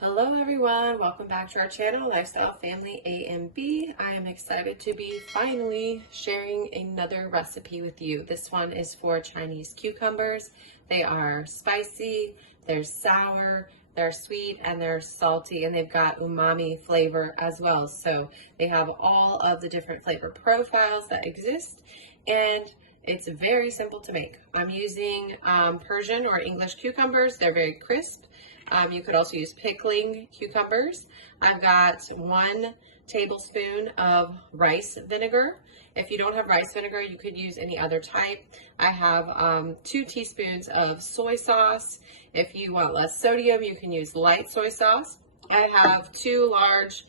Hello everyone, welcome back to our channel, Lifestyle Family A and B. I am excited to be finally sharing another recipe with you. This one is for Chinese cucumbers. They are spicy, they're sour, they're sweet, and they're salty, and they've got umami flavor as well. So they have all of the different flavor profiles that exist, and it's very simple to make. I'm using Persian or English cucumbers. They're very crisp. You could also use pickling cucumbers. I've got 1 tablespoon of rice vinegar. If you don't have rice vinegar, you could use any other type. I have 2 teaspoons of soy sauce. If you want less sodium, you can use light soy sauce. I have 2 large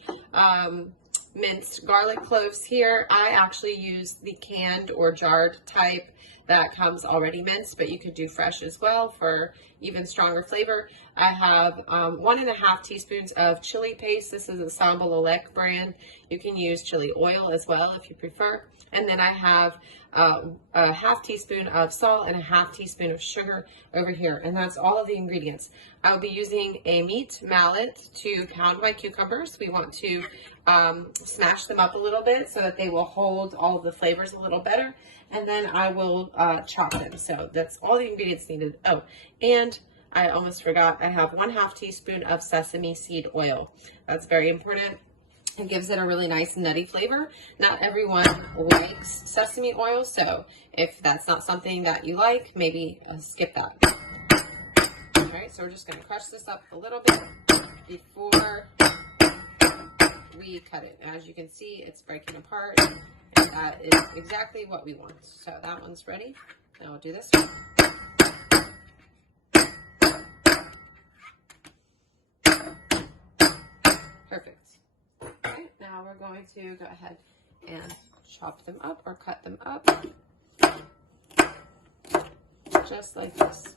minced garlic cloves here. I actually use the canned or jarred type that comes already minced, but you could do fresh as well for even stronger flavor. I have 1.5 teaspoons of chili paste. This is a Sambal Alek brand. You can use chili oil as well if you prefer. And then I have a half teaspoon of salt and a half teaspoon of sugar over here. And that's all of the ingredients. I will be using a meat mallet to pound my cucumbers. We want to smash them up a little bit so that they will hold all of the flavors a little better. And then I will chop them. So that's all the ingredients needed. Oh, and I almost forgot, I have 1/2 teaspoon of sesame seed oil. That's very important. It gives it a really nice nutty flavor. Not everyone likes sesame oil, so if that's not something that you like, maybe skip that. All right, so we're just gonna crush this up a little bit before we cut it. As you can see, it's breaking apart, and that is exactly what we want. So that one's ready. Now we'll do this one. Perfect. Okay, now we're going to go ahead and chop them up or cut them up just like this.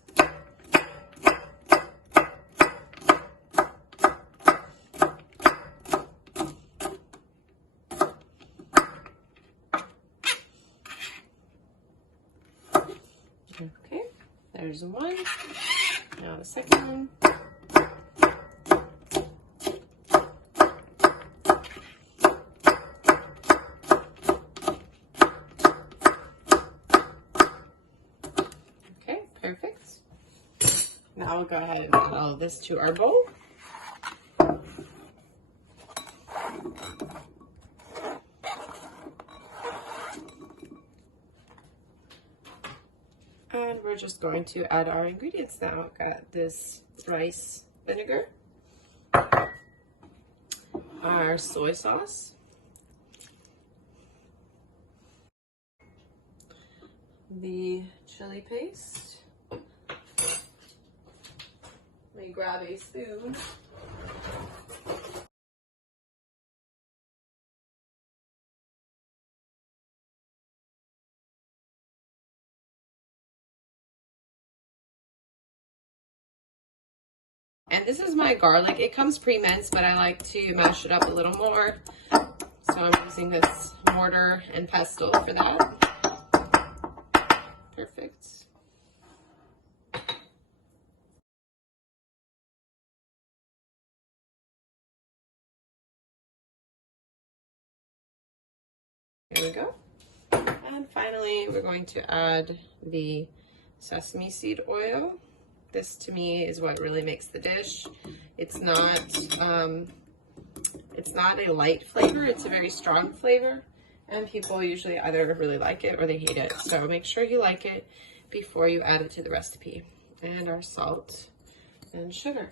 Okay, there's one. Now the second one. Okay, perfect. Now we'll go ahead and add all of this to our bowl. And we're just going to add our ingredients now. I've got this rice vinegar, our soy sauce, the chili paste. Let me grab a spoon. And this is my garlic. It comes pre-minced, but I like to mash it up a little more. So I'm using this mortar and pestle for that. Perfect. Here we go. And finally, we're going to add the sesame seed oil. This to me is what really makes the dish. It's not a light flavor, it's a very strong flavor, and people usually either really like it or they hate it. So make sure you like it before you add it to the recipe. And our salt and sugar.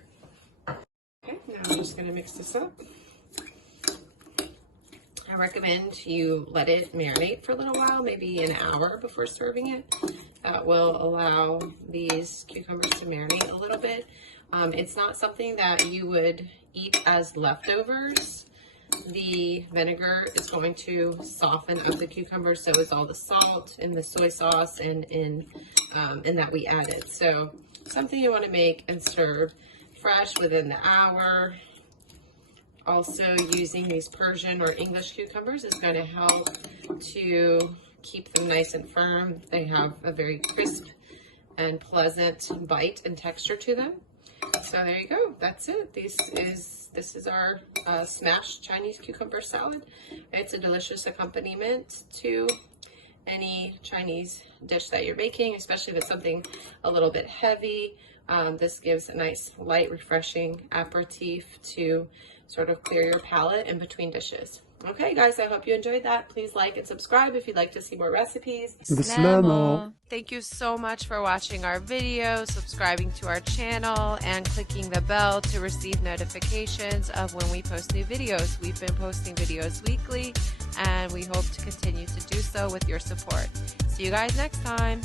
Okay, now I'm just gonna mix this up. I recommend you let it marinate for a little while, maybe an hour before serving it. That will allow these cucumbers to marinate a little bit. It's not something that you would eat as leftovers. The vinegar is going to soften up the cucumber, so is all the salt in the soy sauce and in that we added. So something you want to make and serve fresh within the hour. Also, using these Persian or English cucumbers is going to help to keep them nice and firm. They have a very crisp and pleasant bite and texture to them. So there you go. That's it. This is our smashed Chinese cucumber salad. It's a delicious accompaniment to any Chinese dish that you're making, especially if it's something a little bit heavy. This gives a nice, light, refreshing aperitif to sort of clear your palate in between dishes. Okay, guys, I hope you enjoyed that. Please like and subscribe if you'd like to see more recipes. Bislamo. Thank you so much for watching our video, subscribing to our channel, and clicking the bell to receive notifications of when we post new videos. We've been posting videos weekly, and we hope to continue to do so with your support. See you guys next time.